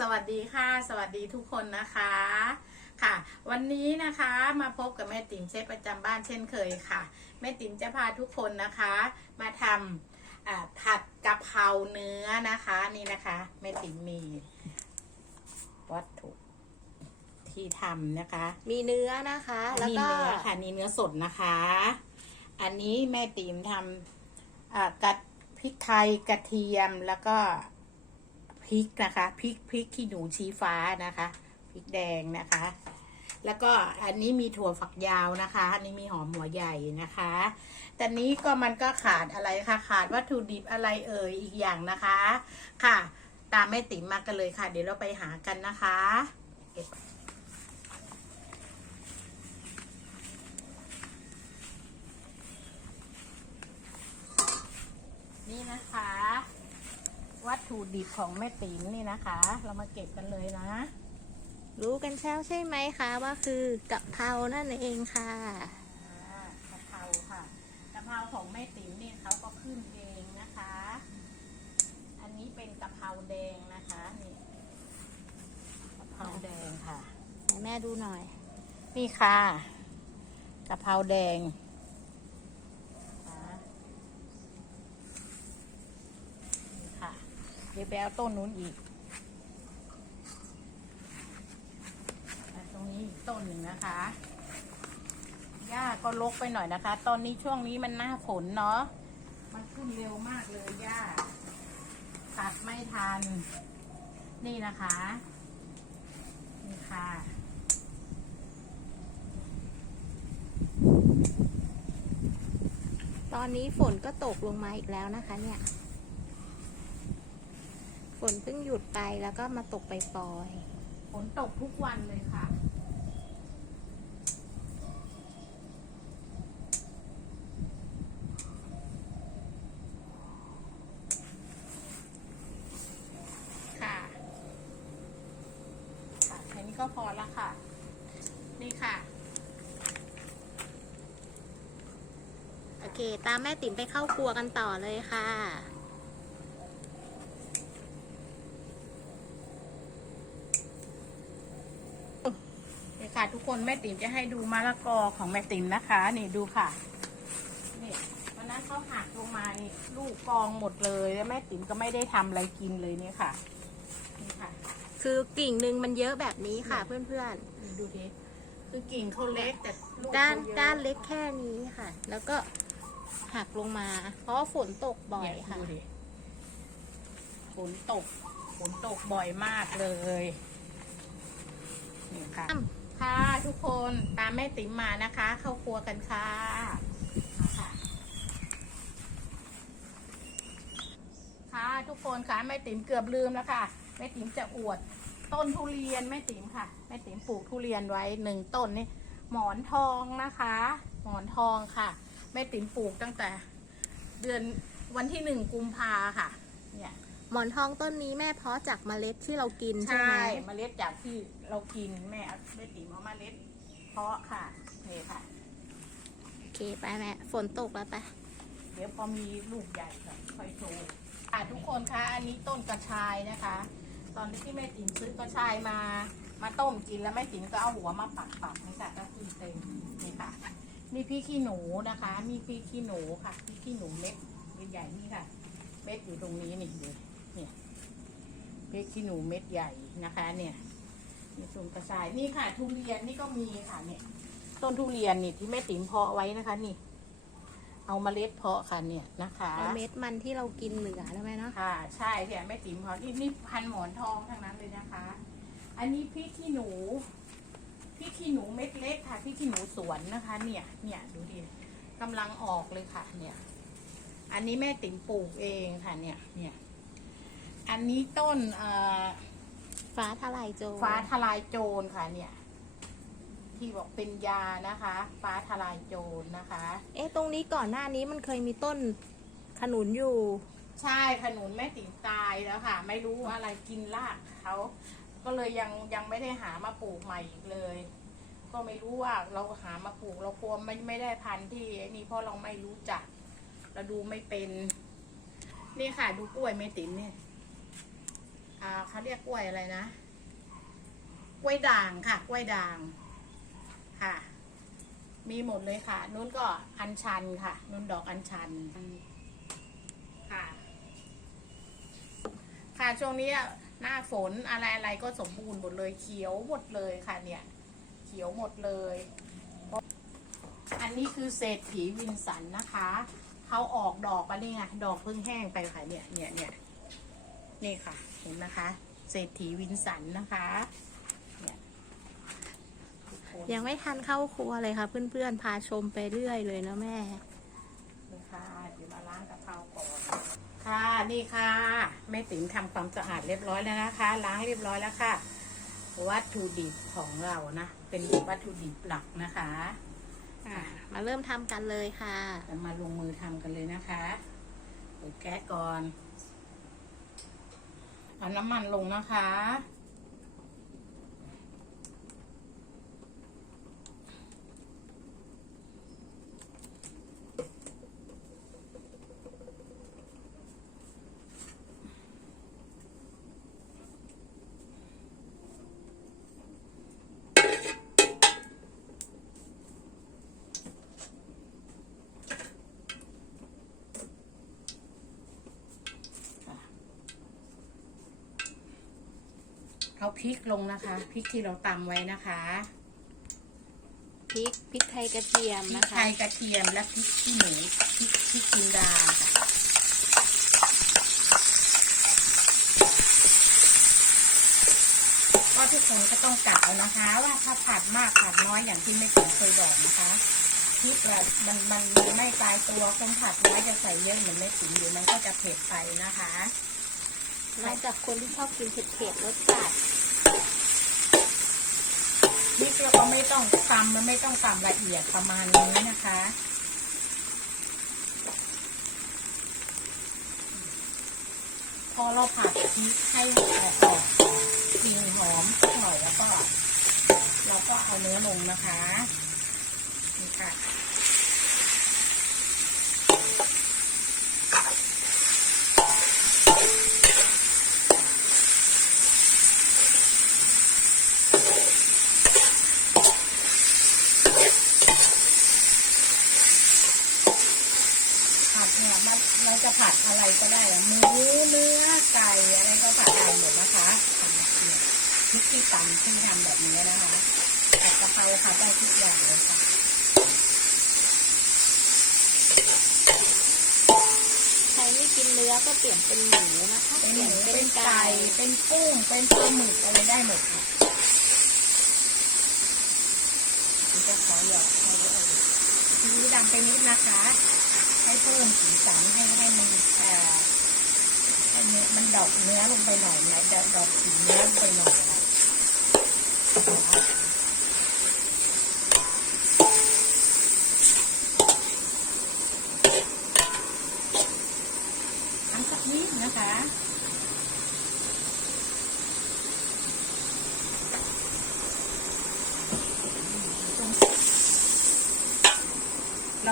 สวัสดีค่ะ สวัสดีทุกคนนะคะค่ะ วันนี้นะคะมาพบกับแม่ติ๋มเชฟประจำบ้านเช่นเคยค่ะ แม่ติ๋มจะพาทุกคนนะคะ มาทำอ่าผัดกะเพราเนื้อนะคะนี่นะคะแม่ติ๋มมีวัตถุที่ทำนะคะ มีเนื้อนะคะ แล้วนี่ก็เนื้อค่ะนี่เนื้อสดนะคะ อันนี้แม่ติ๋มทำอ่ากระพริกไทยกระเทียมแล้วก็ พริกนะคะพริกพริกขี้หนูชี้ฟ้านะคะพริกแดงนะคะ แล้วก็อันนี้มีถั่วฝักยาวนะคะ อันนี้มีหอมหัวใหญ่นะคะแต่นี้ก็มันก็ขาดอะไรคะขาดวัตถุดิบอะไรเอ่ยอีกอย่างนะคะ ค่ะ ตามแม่ติ๋มมากันเลยค่ะ เดี๋ยวเราไปหากันนะคะเก็บ นี่นะคะ วัต ถุดิบของแม่ติ๋มนี่นะคะ เรามาเก็บกันเลยนะ รู้กันแล้วใช่ไหมคะว่าคือกะเพรานั่นเองค่ะอ่ากะเพราค่ะกะเพราของแม่ติ๋มเนี่ยเขาก็ขึ้นเองนะคะ อันนี้เป็นกะเพราแดงนะคะนี่กะเพราแดงค่ะ ให้แม่ดูหน่อย นี่ค่ะกะเพราแดงค่ะนี่ค่ะ เดี๋ยวไปเอาต้นนู้นอีกตรงนี้อีกต้นหนึ่งนะคะหญ้าก็ลกไปหน่อยนะคะ ตอนนี้ช่วงนี้มันหน้าฝนเนาะมันขึ้นเร็วมากเลยหญ้าตัดไม่ทัน นี่นะคะนี่ค่ะตอนนี้ฝนก็ตกลงมาอีกแล้วนะคะเนี่ย นเพิ่งหยุดไปแล้วก็มาตกไปปล่อยฝนตกทุกวันเลยค่ะ ค่ะค่ะแค่นี้ก็พอแล้วค่ะ นี่ค่ะ โอเค ตามแม่ติ๋มไปเข้าครัวกันต่อเลยค่ะ นี่ค่ะ ทุกคนแม่ติ๋มจะให้ดูมะละกอของแม่ติ๋มนะคะ นี่ดูค่ะ นี่วันนั้นเขาหักลงมานี่ลูกกองหมดเลยแล้วแม่ติ๋มก็ไม่ได้ทำอะไรกินเลยเนี่ยค่ะ นี่ค่ะ คือกิ่งหนึ่งมันเยอะแบบนี้ค่ะ เพื่อนนี่ดูดิคือกิ่งเขาเล็กแต่ลูกๆก้านเขเยอะก้านเล็กแค่นี้ค่ะ แล้วก็หักลงมา เพราะว่าฝนตกบ่อยเนี่ยค่ะ ดูดิฝนตกฝนตกบ่อยมากเลย นี่ค่ะ อ้ำ ค่ะทุกคนตามแม่ติ๋มมานะคะ เข้าครัวกันค่ะค่ะค่ะทุกคนค่ะแม่ติ๋มเกือบลืมแล้วค่ะแม่ติ๋มจะอวดต้นทุเรียนแม่ติ๋มค่ะแม่ติ๋มปลูกทุเรียนไว้หนึ่งต้นนี่หมอนทองนะคะ หมอนทองค่ะแม่ติ๋มปลูกตั้งแต่ เดือนวันที่หนึ่งกุมภาค่ะ เนี่ย หมอนทองต้นนี้แม่เพาะจากเมล็ดที่เรากินใช่ใช่ไหมเมล็ดจากที่เรากินแม่เอาแม่ติ๋มเอาเมาเล็ด เพาะค่ะนี่ค่ะ โอเคไปแม่ฝนตกแล้วไปเดี๋ยวพอมีลูกใหญ่ค่ะค่อยโชว์ค่ะทุกคนคะอันนี้ต้นกระชายนะคะ ตอนที่แม่ติ๋มซื้อกระชายมามาต้มกินแล้วแม่ติ๋มก็เอาหัวมาปักปักๆนี่ค่ะก็คือเต็มนี่ค่ะนี่พริกขี้หนูนะคะ มีพริกขี้หนูค่ะพริกขี้หนูเม็ดใหญ่ๆนี่ค่ะ เม็ดอยู่ตรงนี้นี่ดู เนี่ยพริกขี้หนูเม็ดใหญ่นะคะ เนี่ยมีส่วนกระชายนี่ค่ะ ทุเรียนนี่ก็มีค่ะ เนี่ย ต้นทุเรียนนี่ที่แม่ติ๋มเพาะไว้นะคะนี่ เอาเมล็ดเพาะค่ะเนี่ยนะคะเอาเม็ดมันที่เรากินเหลือแล้วไหมเนาะค่ะ ใช่ค่ะแม่ติ๋มเพาะนี่นี่พันหมอนทองทั้งนั้นเลยนะคะ อันนี้พริกขี้หนูพริกขี้หนูเม็ดเล็กค่ะพริกขี้หนูสวนนะคะ เนี่ย เนี่ยดูดิกำลังออกเลยค่ะ เนี่ย อันนี้แม่ติ๋มปลูกเองค่ะ เนี่ย เนี่ย อันนี้ต้นเอ่อฟ้าทลายโจรฟ้าทลายโจรค่ะเนี่ย ที่บอกเป็นยานะคะ ฟ้าทลายโจรนะคะ เอ๊ะตรงนี้ก่อนหน้านี้มันเคยมีต้นขนุนอยู่ ใช่ขนุนแม่ติ๋มตายแล้วค่ะ ไม่รู้อะไรกินรากเขาก็เลยยังยังไม่ได้หามาปลูกใหม่อีกเลย ก็ไม่รู้ว่าเราหามาปลูกเรากลัวไม่ไม่ได้พันธุ์ที่ไอ้นี่เพราะเราไม่รู้จัก เราดูไม่เป็น นี่ค่ะดูกล้วยแม่ติ๋มเนี่ยอ่า เขาเรียกกล้วยอะไรนะ กล้วยด่างค่ะ กล้วยด่างค่ะ มีหมดเลยค่ะนู้นก็อัญชันค่ะนู้นดอกอัญชันค่ะ ค่ะช่วงนี้หน้าฝนอะไรอะไรก็สมบูรณ์หมดเลยเขียวหมดเลยค่ะเนี่ย เขียวหมดเลย อันนี้คือเศรษฐีวินสันนะคะเขาออกดอกอันนี้ไงดอกเพิ่งแห้งไปค่ะเนี่ยเนี่ยเนี่ยนี่ค่ะ เห็นนะคะ เศรษฐีวินสันนะคะเนี่ยทุกคนยังไม่ทันเข้าครัวเลยค่ะเพื่อนๆ พาชมไปเรื่อยเลยนะแม่นี่ค่ะเดี๋ยวมาล้างกะเพราก่อนค่ะนี่ค่ะแม่ติ๋มทำความสะอาดเรียบร้อยแล้วนะคะ ล้างเรียบร้อยแล้วค่ะ วัตถุดิบของเรานะ เป็นวัตถุดิบหลักนะคะอะมาเริ่มทำกันเลยค่ะเรามาลงมือทำกันเลยนะคะ เปิดแก๊สก่อน เอาน้ำมันลงนะคะ เอาพริกลงนะคะพริกที่เราตำไว้นะคะพริกพริกไทยกระเทียมพริกนะไทคะยกระเทียมและพริกขี้หนูพริกพริกจินดาค่ะก็ทุกคนก็ต้องกะเอานะคะ ว่าถ้าผัดมากผัดน้อยอย่างที่ไม่เคยบอกนะคะพริกอะมันมันมันไม่ตายตัวคนผัดน้อยจะใส่เยอะเหมือนไม่ถึงหรือมันก็จะเผ็ดไปนะคะ นอกจากคนที่ชอบกินเผ็ดๆรสจัด พริกเราก็ไม่ต้องตำมันไม่ต้องตำละเอียดประมาณนี้นะคะ พอเราผัดพริกให้ออกออกลิ่นหอมหน่อยแล้วก็ เราก็เอาเนื้อลงนะคะนี่ค่ะ ผัดเนี่ยมันเราจะผัด อะไรก็ได้อะหมูเนื้อไก่อะไรก็ผัดได้หมดนะคะทำแบบนี้พริกที่ตำที่ทำแบบนี้นะคะผัดกะเพราผัดได้ทุกอย่างเลยค่ะใครไม่กินเนื้อก็เปลี่ยนเป็นหมูนะคะเป็นเปหลี่ยมูนเป็เป็นนไก่ไก่เป็นกุ้งเป็นปลาหมึกอะไรได้หมดค่ะนี่จะขอหยอกให้เลยซีอิ๊วดำไปนิดนะคะ ให้เพิ่มสีสันให้ให้มันเอ่อให้เนื้อมันดอกเนื้อลงไปหน่อยนะดอกสีเนื้อลงไปหน่อยนะทำสักนิดนะคะ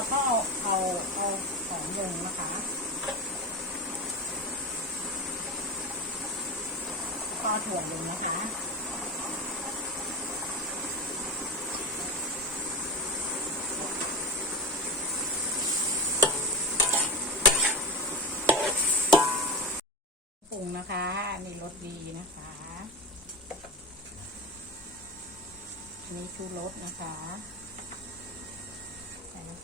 เราก็เอาเอาเอาของลงนะคะก็เอถั่วลงนะคะปรุงนะคะนนี้รสดีนะคะอันนี้ชูรสนะคะ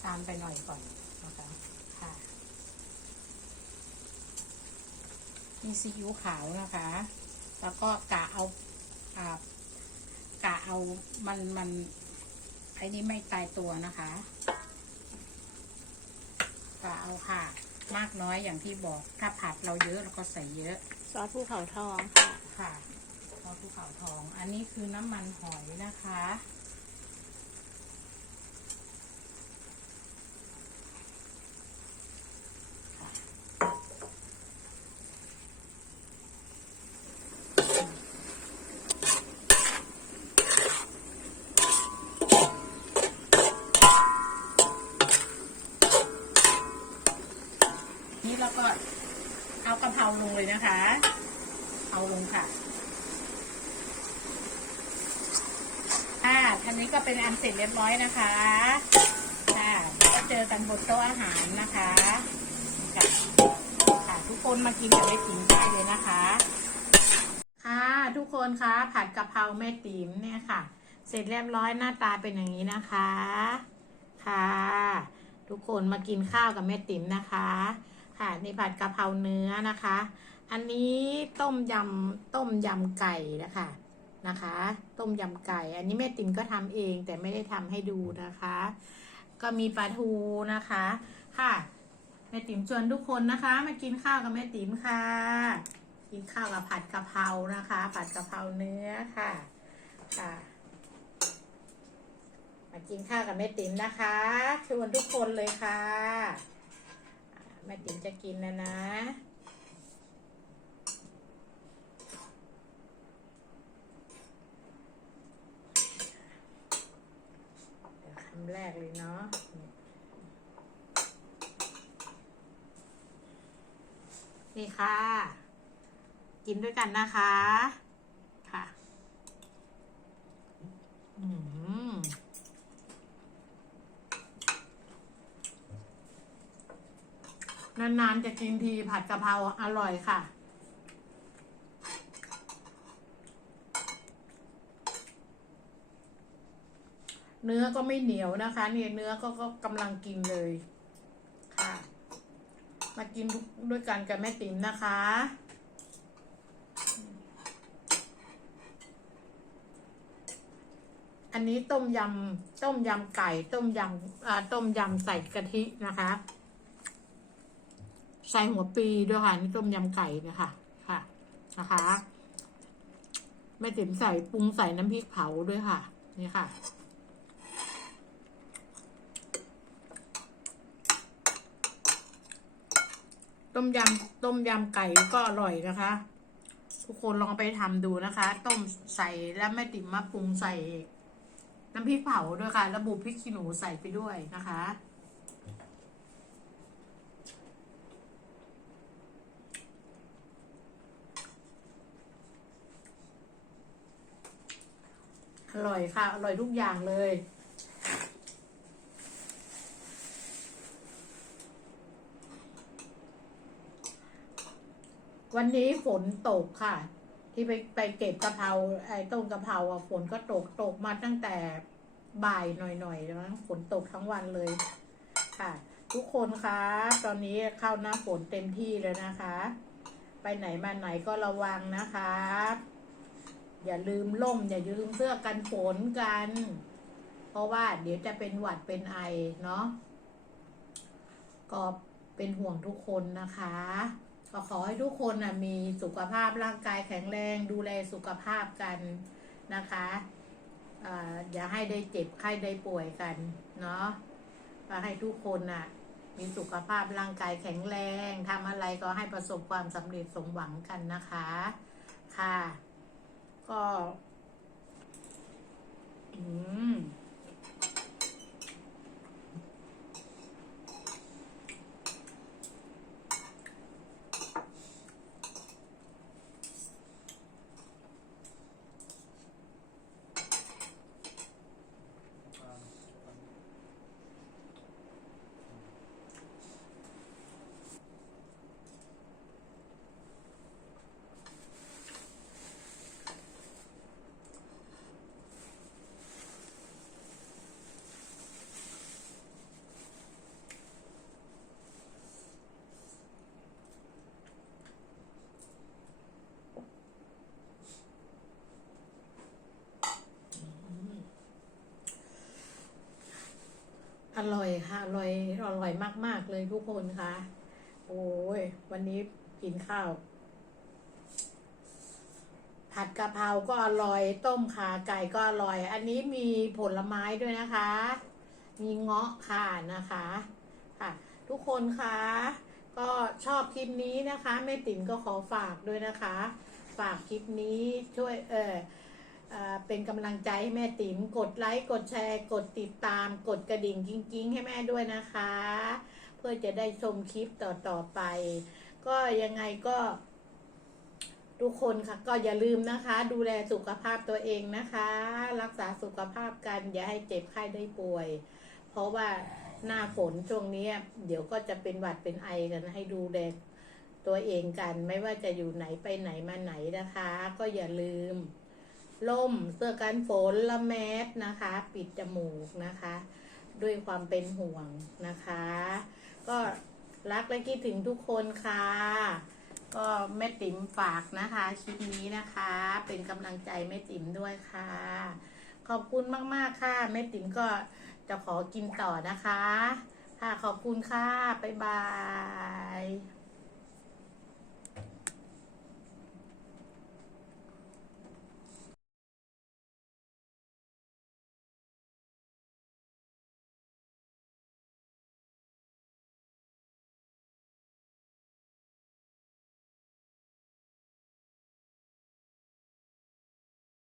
ตาลไปหน่อยก่อนนะคะค่ะมีซีอิ๊วขาวนะคะ แล้วก็กะเอาอ่ากะเอามันมันไอ้นี่ไม่ตายตัวนะคะกะเอาค่ะ มากน้อยอย่างที่บอก ถ้าผัดเราเยอะเราก็ใส่เยอะ ซอสภูเขาทองค่ะค่ะทอดภูเขาทอง อันนี้คือน้ำมันหอยนะคะ นี่เราก็เอากะเพราลงเลยนะคะ เอาลงค่ะ ค่ะทันนี้ก็เป็นอันเสร็จเรียบร้อยนะคะค่ะก็เจอกันบนโต๊ะอาหารนะคะค่ะค่ะทุกคนมากินกับแม่ติ๋มได้เลยนะคะ ค่ะทุกคนคะผัดกะเพราแม่ติ๋มเนี่ยค่ะ เสร็จเรียบร้อยหน้าตาเป็นอย่างนี้นะคะ ค่ะ ทุกคนมากินข้าวกับแม่ติ๋มนะคะค่ะนี่ผัดกะเพราเนื้อนะคะ อันนี้ต้มยำต้มยำไก่นะคะ นะคะ ต้มยำไก่ อันนี้แม่ติ๋มก็ทำเองแต่ไม่ได้ทำให้ดูนะคะ ก็มีปลาทูนะคะ ค่ะแม่ติ๋มชวนทุกคนนะคะ มากินข้าวกับแม่ติ๋มค่ะ กินข้าวกับผัดกะเพรานะคะ ผัดกะเพราเนื้อค่ะค่ะมากินข้าวกับแม่ติ๋มนะคะชวนทุกคนเลยค่ะแม่ติ๋มจะกินนะนะ เดี๋ยวคำแร กเลยเนาะนี่ค่ะ กินด้วยกันนะคะ ค่ะ อืมนานๆจะกินทีผัดกะเพราอร่อยค่ะ เนื้อก็ไม่เหนียวนะคะเนี่ยเนื้อก็ก็กำลังกินเลยค่ะ มากินด้วยกันกับแม่ติ๋มนะคะ อันนี้ต้มยำต้มยำไก่ต้มยำอ่าต้มยำใส่กะทินะคะ ใส่หัวปีด้วยค่ะนี่ต้มยำไก่เนะคะค่ะนะคะแม่ติ๋มใส่ปรุงใส่น้ำพริกเผาด้วยค่ะ นี่ค่ะ ต้มยำต้มยำไก่ก็อร่อยนะคะ ทุกคนลองไปทำดูนะคะ ต้มใส่แล้วแม่ติ๋มมาปรุงใส่ น้ำพริกเผาด้วยค่ะ ระบุพริกขี้หนูใส่ไปด้วยนะคะ อร่อยค่ะ อร่อยทุกอย่างเลย วันนี้ฝนตกค่ะ ที่ไปไปเก็บกะเพราไอ้ต้นกะเพราอะฝนก็ตกตกมาตั้งแต่บ่ายหน่อยๆแล้วฝนตกทั้งวันเลยค่ะ ทุกคนคะตอนนี้เข้าหน้าฝนเต็มที่เลยนะคะ ไปไหนมาไหนก็ระวังนะคะ อย่าลืมล่ม อย่าลืมเสื้อกันฝนกัน เพราะว่าเดี๋ยวจะเป็นหวัดเป็นไอเนาะก็เป็นห่วงทุกคนนะคะ ก็ขอให้ทุกคนนะมีสุขภาพร่างกายแข็งแรงดูแลสุขภาพกันนะคะออย่าให้ได้เจ็บไข้ได้ป่วยกันเนาะก็ให้ทุกคนน่ะมีสุขภาพร่างกายแข็งแรงทำอะไรก็ให้ประสบความสำเร็จสมหวังกันนะคะ ค่ะ ก็ อืม อ ร่อยค่ะอร่อยอร่อยมาก ๆ เลยทุกคนค่ะ โอ้ยวันนี้กินข้าว ผัดกะเพราก็อร่อย ต้มขาไก่ก็อร่อย อันนี้มีผลไม้ด้วยนะคะ มีเงาะค่ะนะคะ ค่ะ ทุกคนคะก็ชอบคลิปนี้นะคะแม่ติ๋มก็ขอฝากด้วยนะคะ ฝากคลิปนี้ช่วยเออ เป็นกำลังใจให้แม่ติ๋มกดไลค์ กดแชร์ กดติดตาม กดกระดิ่งกิ้งๆ ให้แม่ด้วยนะคะ เพื่อจะได้ชมคลิปต่อ ๆ ไป ก็ยังไงก็ ทุกคนค่ะ ก็อย่าลืมนะคะ ดูแลสุขภาพตัวเองนะคะ รักษาสุขภาพกันอย่าให้เจ็บไข้ได้ป่วย เพราะว่าหน้าฝนช่วงนี้เดี๋ยวก็จะเป็นหวัดเป็นไอกันให้ดูแลตัวเองกัน ไม่ว่าจะอยู่ไหนไปไหนมาไหนนะคะ ก็อย่าลืม ล่มเสื้อกันฝนละแมสนะคะ ปิดจมูกนะคะ ด้วยความเป็นห่วงนะคะ ก็รักและคิดถึงทุกคนค่ะ ก็แม่ติ๋มฝากนะคะคลิปนี้นะคะ เป็นกำลังใจแม่ติ๋มด้วยค่ะ ขอบคุณมากๆค่ะแม่ติ๋มก็จะขอกินต่อนะคะ ค่ะขอบคุณค่ะบ๊ายบาย